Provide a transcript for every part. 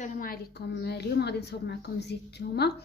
السلام عليكم. اليوم غادي نصاوب معكم زيت الثومه.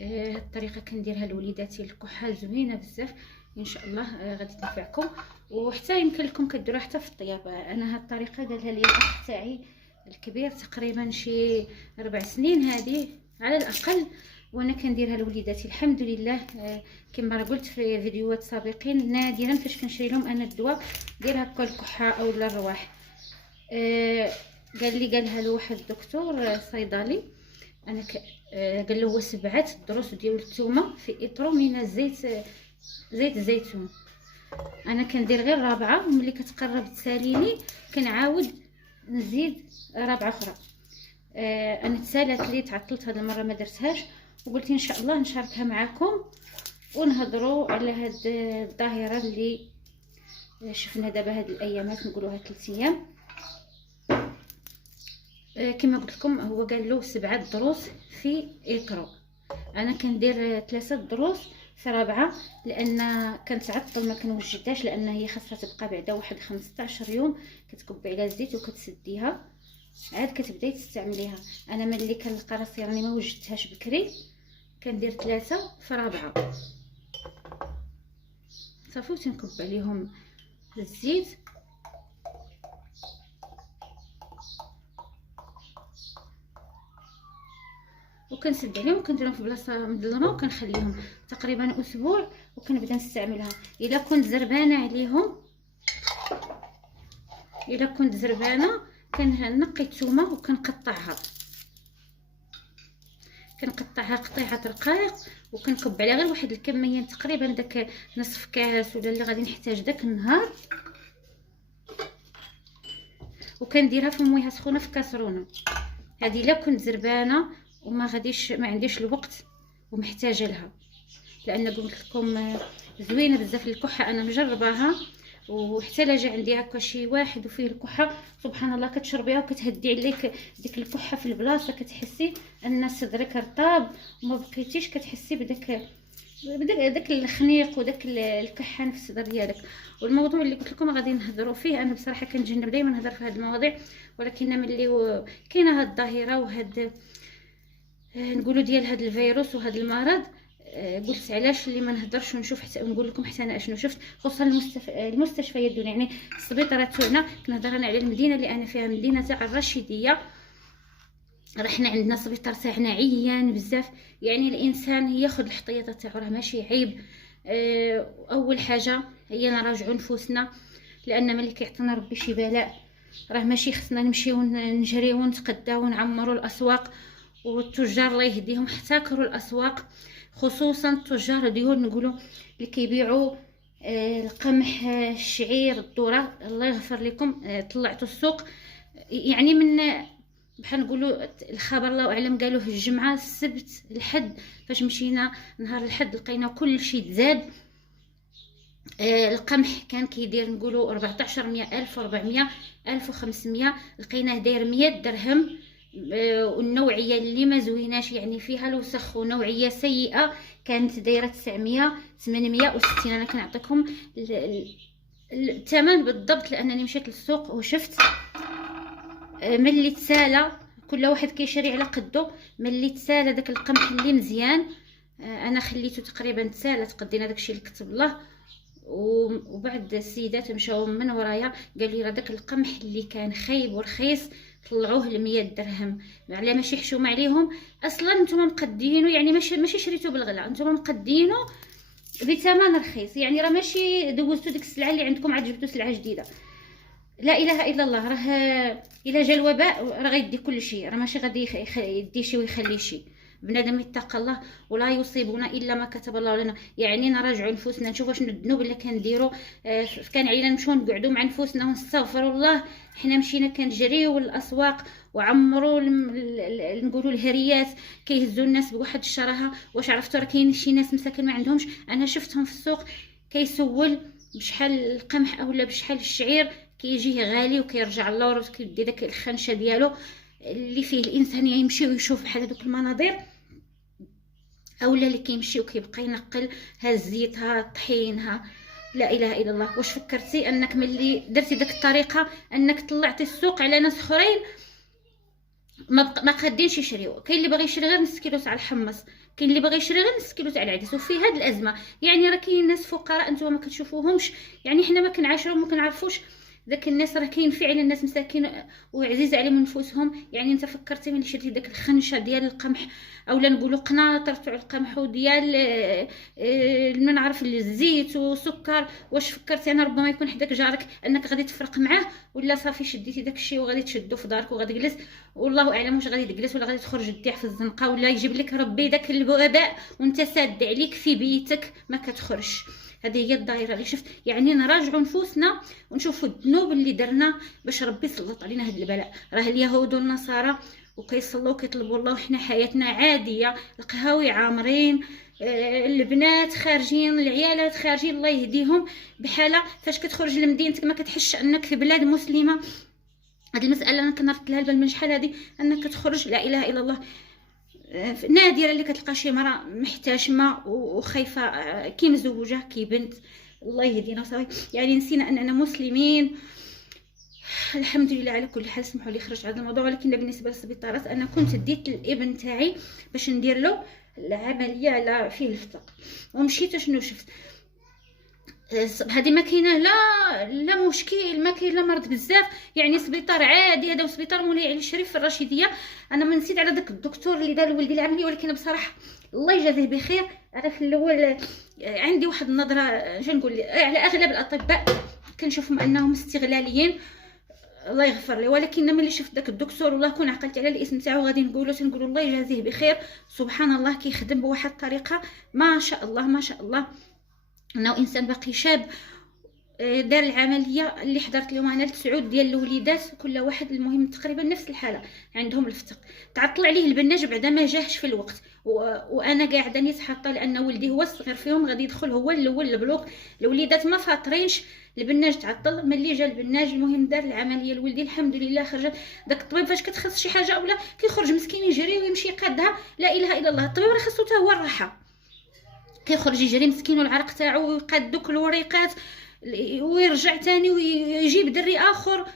هاد الطريقه كنديرها لوليداتي الكحه زوينه بزاف ان شاء الله. غادي تنفعكم وحتى يمكن لكم كديروها حتى في الطياب. انا هاد الطريقه قالها لي الاخ تاعي الكبير تقريبا شي 4 سنين هذه على الاقل، وانا كنديرها لوليداتي الحمد لله. كما راه قلت في فيديوهات سابقين نادرا فاش كنشري لهم انا الدواء ديال هكا الكحه او الرواح. قالها له واحد الدكتور صيدلي. انا قال له هو 7 دروس ديال الثومه في اطرو من زيت الزيتون. انا كندير غير 4، ملي كتقرب تساليني كنعاود نزيد 4 اخرى. انا تسالات لي تعطلت هذه المره ما درتهاش، وقلت ان شاء الله نشاركها معكم ونهضروا على هاد الظاهره اللي شفنا دابا هاد الايامات، نقولوها 3 ايام. كما قلت لكم هو قال له 7 دروس في ايترو، انا كندير 3 دروس في 4 لان كنتعطل ما كنوجدهاش، لان هي خاصها تبقى بعدا واحد 15 يوم كتكبي على الزيت وكتسديها عاد كتبداي تستعمليها. انا ملي كنلقى راسي راني ما وجدتهاش بكري كندير 3 في 4 صافي، وتنكب عليهم الزيت وكنسد عليهم وكنديرهم في بلاصه مظلمه وكنخليهم تقريبا اسبوع وكنبدا نستعملها. الا كنت زربانه عليهم، الا كنت زربانه كنقي الثومه وكنقطعها قطيعات رقائق وكنكب عليها غير واحد الكميه تقريبا داك نصف كاس ولا اللي غادي نحتاج داك النهار، وكنديرها في مويها سخونه في كاسرونه. هذه الا كنت زربانه وما غاديش ما عنديش الوقت ومحتاجه لها، لان قلت لكم زوينه بزاف الكحه. انا مجرباها وحتى لا جا عندي هكا شي واحد وفيه الكحه سبحان الله كتشربيها وكتهدي عليك ديك الكحه في البلاصه، كتحسي ان صدرك رطاب وما بقيتيش كتحسي بداك الخنيق وداك الكحان في الصدر ديالك. والموضوع اللي قلت لكم غادي نهضروا فيه، انا بصراحه كنتجنب دائما نهضر في هذه المواضيع، ولكن ملي كاينه هاد الظاهره وهاد نقولوا ديال هاد الفيروس وهاد المرض، قلت علاش اللي ما نهضرش ونشوف حتى ونقول لكم حتى انا اشنو شفت، خصوصا المستشفيات ديالنا يعني السبيطارات تاعنا. كنهضر انا على المدينه اللي انا فيها، مدينه تاع الرشيديه. رحنا عندنا السبيطار تاعنا عيان بزاف، يعني الانسان ياخذ الاحتياطات تاعو راه ماشي عيب. اول حاجه هي نراجعوا نفوسنا، لان ملي كيعطينا ربي شي بلاء راه ماشي خصنا نمشيو نجريو ونتقداو ونعمروا الاسواق. والتجار الله يهديهم احتكروا الاسواق، خصوصا التجار ديال نقولوا اللي كيبيعوا القمح الشعير الذره، الله يغفر لكم. طلعتوا السوق يعني من بحال نقولوا الخبر الله اعلم قالوه الجمعه السبت الحد، فاش مشينا نهار الحد لقينا كل شيء تزاد. القمح كان كيدير نقولوا 1400 1400 1500 لقيناه داير 100 درهم. والنوعيه اللي ما زويناش يعني فيها الوسخ ونوعيه سيئه كانت دايره 900 860. انا كنعطيكم الثمن بالضبط لانني مشيت للسوق وشفت. ملي تسالى كل واحد كيشري على قدو، ملي تسالى داك القمح اللي مزيان انا خليته تقريبا تسالى تقدينا داكشي اللي كتب الله. وبعد السيدات مشاو من ورايا قالوا لي راه داك القمح اللي كان خايب ورخيص طلعوه ل100 درهم. على ماشي حشومه عليهم اصلا، نتوما مقدينو يعني ماشي شريتو بالغلا، نتوما مقدينو بثمن رخيص، يعني راه ماشي دوزتو ديك السلعه اللي عندكم عاد جبتو سلعه جديده. لا اله الا الله، راه الا جا الوباء راه غيدي كل شيء، راه ماشي غادي يدي شي ويخلي شي. بنادم يتقى الله ولا يصيبنا الا ما كتب الله لنا. يعني نراجعوا نفوسنا نشوفوا شنو الذنوب اللي كنديروا. كان علينا نمشيو نقعدوا مع نفوسنا ونستغفروا الله. حنا مشينا كنجريو للاسواق وعمروا نقولوا الهريات كيهزوا الناس بواحد الشراهه. واش عرفتوا راه كاين شي ناس مساكن ما عندهمش، انا شفتهم في السوق كيسول بشحال القمح اولا بشحال الشعير كيجيه غالي وكيرجع اللور وكيدي داك الخنشه ديالو اللي فيه الانسان يمشي ويشوف بحال هذوك المناظر، اولا اللي كيمشي وكيبقى ينقل ها الزيت ها الطحين ها. لا اله الا الله. واش فكرتي انك ملي درتي داك الطريقه انك طلعتي السوق على ناس اخرين ما قادينش يشريو. كاين اللي باغي يشري غير نص كيلو تاع الحمص، كاين اللي باغي يشري غير نص كيلو تاع العدس. وفي هاد الازمه يعني راه كاين ناس فقراء انتما ما كتشوفوهمش، يعني حنا ما كنعاشروهم ما كنعرفوش داك الناس. راه كاين فعلا ناس مساكين وعزيز عليهم نفوسهم. يعني انت فكرتي ملي شريتي داك الخنشه ديال القمح، اولا نقولوا قناطر تاع القمح وديال ما نعرف الزيت وسكر، واش فكرتي انا ربما يكون حداك جارك انك غادي تفرق معاه، ولا صافي شديتي داك الشيء وغادي تشدو في دارك وغادي تجلس، والله اعلم واش غادي تجلس ولا غادي تخرج تديع في الزنقه، ولا يجيب لك ربي داك الوباء وانت ساد عليك في بيتك ما كتخرجش. هذه هي الدائره اللي شفت. يعني نراجعوا نفوسنا ونشوفوا الذنوب اللي درنا باش ربي سلط علينا هذا البلاء. راه اليهود والنصارى وكيصلوا كيطلبوا الله وحنا حياتنا عاديه، القهاوي عامرين، البنات خارجين، العيالات خارجين، الله يهديهم. بحاله فاش كتخرج لمدينتك ما كتحسش انك في بلاد مسلمه. هذه المساله انا كنرد لها البال من شحال هذه، انك كتخرج لا اله الا الله. نادرة اللي كتلقى شي مرأة محتشمة وخايفة كي مزوجة كي بنت، الله يهدينا وصافي. يعني نسينا اننا مسلمين. الحمد لله على كل حال. سمحوا لي خرج هذا الموضوع، ولكن بالنسبه للسبيطارات انا كنت ديت الابن تاعي باش ندير له العمليه على فيه الفتق، ومشيت شنو شفت. هذه ما كاينه لا مشكل، ما كاين لا مرض بزاف. يعني سبيطار عادي، هذا سبيطار مولاي علي الشريف في الرشيديه. انا ما نسيت على داك الدكتور اللي دار لولدي العمليه، ولكن بصراحه الله يجازيه بخير. انا في الاول عندي واحد النظره شنو نقول على اغلب الاطباء كنشوفهم انهم استغلاليين، الله يغفر لي. ولكن ملي شفت داك الدكتور والله كون عقلت على الاسم تاعو غادي نقولوا الله يجازيه بخير. سبحان الله كيخدم بواحد الطريقه ما شاء الله ما شاء الله. انه انسان باقي شاب. دار العمليه اللي حضرت اليوم انا ل9 ديال الوليدات، كل واحد المهم تقريبا نفس الحاله عندهم الفتق. تعطل عليه البناج بعدا ما جاهش في الوقت، وانا قاعده نيت حاطه لان ولدي هو الصغير فيهم غادي يدخل هو الاول البلوك. الوليدات ما فاطرينش، البناج تعطل. ملي جا البناج المهم دار العمليه لولدي الحمد لله خرجت. داك الطبيب فاش كتخص شي حاجه اولا كيخرج مسكين يجري ويمشي يقادها، لا اله الا الله. الطبيب راه خاصو حتى هو الراحه، كيخرج يجري مسكين والعرق تاعو ويقاد دوك الوريقات ويرجع تاني ويجيب دري اخر.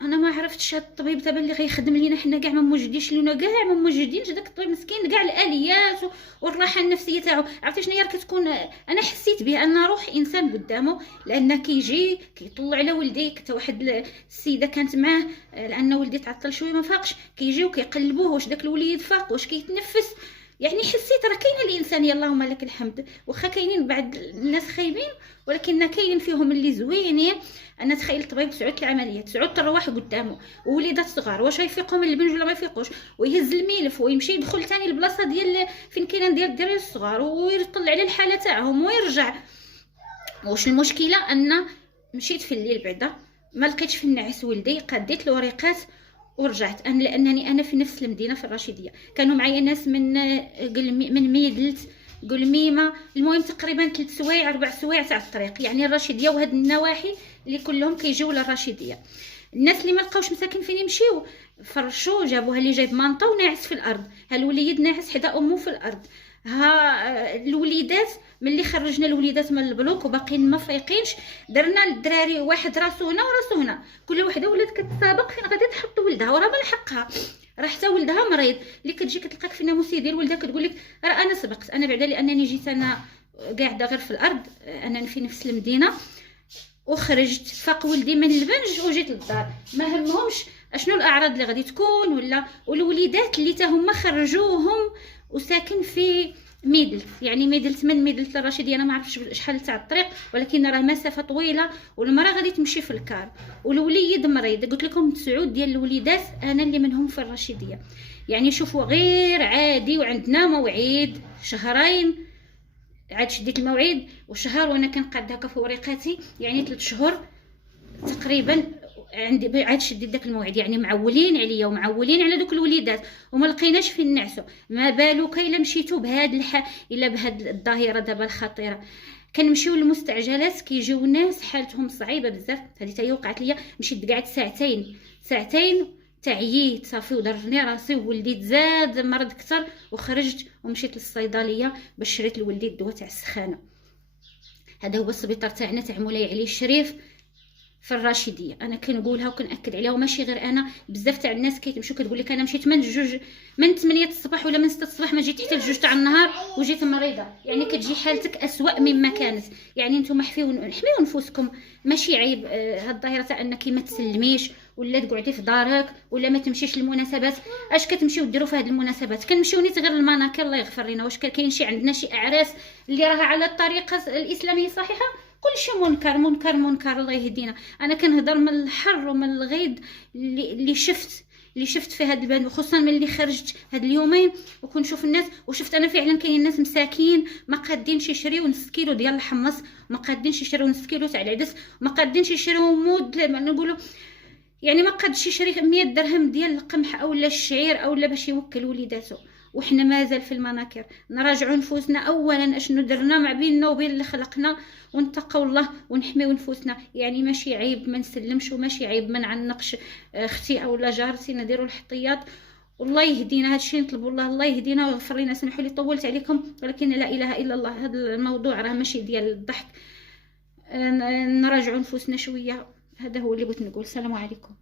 انا ما عرفتش هاد الطبيب تبع اللي غيخدم لينا حنا كاع ما موجدينش لينا، كاع ما موجدينش داك الطبيب مسكين كاع الاليات والراحه النفسيه تاعو. عرفتي شنو هي كتكون؟ انا حسيت به ان روح انسان قدامه، لان كيجي كيطلع على ولدي. حتى واحد السيده كانت معاه لان ولدي تعطل شويه ما فاقش، كيجي وكيقلبوه واش داك الوليد فاق واش كيتنفس. يعني حسيت راه كاينه الانسانيه اللهم لك الحمد. واخا كاينين بعض الناس خايبين، ولكن كاين فيهم اللي زوينين. انا تخيل الطبيب 9 العمليه 9 الرواح قدامه ووليدات صغار، واش يفيقوا من البنج ولا ما يفيقوش، ويهز الملف ويمشي يدخل ثاني البلاصه ديال فين كاين ديال الدراري الصغار ويطلع على الحاله تاعهم ويرجع. واش المشكله؟ ان مشيت في الليل بعدا ما لقيتش في النعاس ولدي، قديت الوريقات ورجعت. انا لانني انا في نفس المدينه في الرشيديه، كانوا معايا ناس من ميدلت قلميمه، المهم تقريبا 3 سوايع 4 سوايع تاع الطريق، يعني الرشيديه وهاد النواحي اللي كلهم كيجيو للرشيديه. الناس اللي ما لقاوش مساكن فين يمشيو فرشوا، جابوها اللي جايب مانطا وناعس في الارض، ها الوليد ناعس حدا امه في الارض، ها الوليدات ملي خرجنا الوليدات من البلوك وباقيين ما فايقينش، درنا للدراري واحد راسو هنا وراسو هنا، كل وحده ولات كتسابق فين غادي تحط ولدها وراه من حقها، راه حتى ولدها مريض. اللي كتجي كتلقاك في ناموس ديال ولدها كتقول لك راه انا سبقت، انا بعدا لانني جيت انا قاعده غير في الارض، انا في نفس المدينه وخرجت فاق ولدي من البنج وجيت للدار، ما همهمش اشنو الاعراض اللي غادي تكون ولا. والوليدات اللي تا هما خرجوهم وساكن في ميدلت، يعني ميدلت من ميدلت للرشيديه انا ما عرفتش شحال تاع الطريق، ولكن راه مسافه طويله والمراه غادي تمشي في الكار والوليد مريض. قلت لكم 9 ديال الوليدات انا اللي منهم في الرشيديه. يعني شوفوا غير عادي، وعندنا موعد شهرين عاد شديت الموعد وشهر وانا كنقاد هكا في وريقاتي، يعني 3 شهور تقريبا عندي عاد شديت داك الموعد. يعني معولين عليا ومعولين على دوك الوليدات وما لقيناش فين نعسو، ما بالك الا مشيتو بهاد الا بهاد الظاهره دابا الخطيره. كنمشيو للمستعجلات كيجيو ناس حالتهم صعيبه بزاف. هذه حتى هي وقعت ليا، مشيت قعدت ساعتين تعييت صافي وضرني راسي وولدي تزاد مرض كثر، وخرجت ومشيت للصيدليه باش شريت لولدي الدواء تاع السخانه. هذا هو السبيطار تاعنا تاع مولاي علي الشريف. في الراشديه. انا كنقولها وكنأكد عليها، وماشي غير انا، بزاف تاع الناس كيتمشيو كتقول لك انا مشيت من 8 الصباح ولا من 6 الصباح ما جيت حتى ل 2 تاع النهار وجيت مريضه. يعني كتجي حالتك اسوأ مما كانت. يعني نتوما حميو نفوسكم، ماشي عيب هاد الظاهره تاع انك ما تسلميش ولا تقعدي في دارك ولا ما تمشيش للمناسبات. اش كتمشيو ديروا في هاد المناسبات؟ كنمشيو نيت غير المناكر الله يغفر لنا. واش كاين شي عندنا شي اعراس اللي راها على الطريقه الاسلاميه الصحيحه؟ كلشي منكر منكر منكر، الله يهدينا. انا كنهضر من الحر ومن الغيظ اللي شفت في هاد البلد، خصوصا ملي خرجت هاد اليومين وكنشوف الناس، وشفت انا فعلا كاين ناس مساكين ما قادينش يشريو نص كيلو ديال الحمص، ما قادينش يشريو نص كيلو تاع العدس، ما قادينش يشريو مود نقولوا يعني ما قادش يشري 100 درهم ديال القمح اولا الشعير اولا باش يوكل وليداتو. وحنا مازال في المناكر. نراجعوا نفوسنا اولا اشنو درنا مع بيننا وبين اللي خلقنا، ونتقوا الله ونحميو نفوسنا. يعني ماشي عيب ما نسلمش، وماشي عيب ما نعنقش اختي اولا جارتي، نديروا الحطيات. والله يهدينا، هادشي نطلبوا الله يهدينا ويغفر لنا. سمحوا لي طولت عليكم، ولكن لا اله الا الله. هذا الموضوع راه ماشي ديال الضحك. نراجعوا نفوسنا شويه. هذا هو اللي بغيت نقول. السلام عليكم.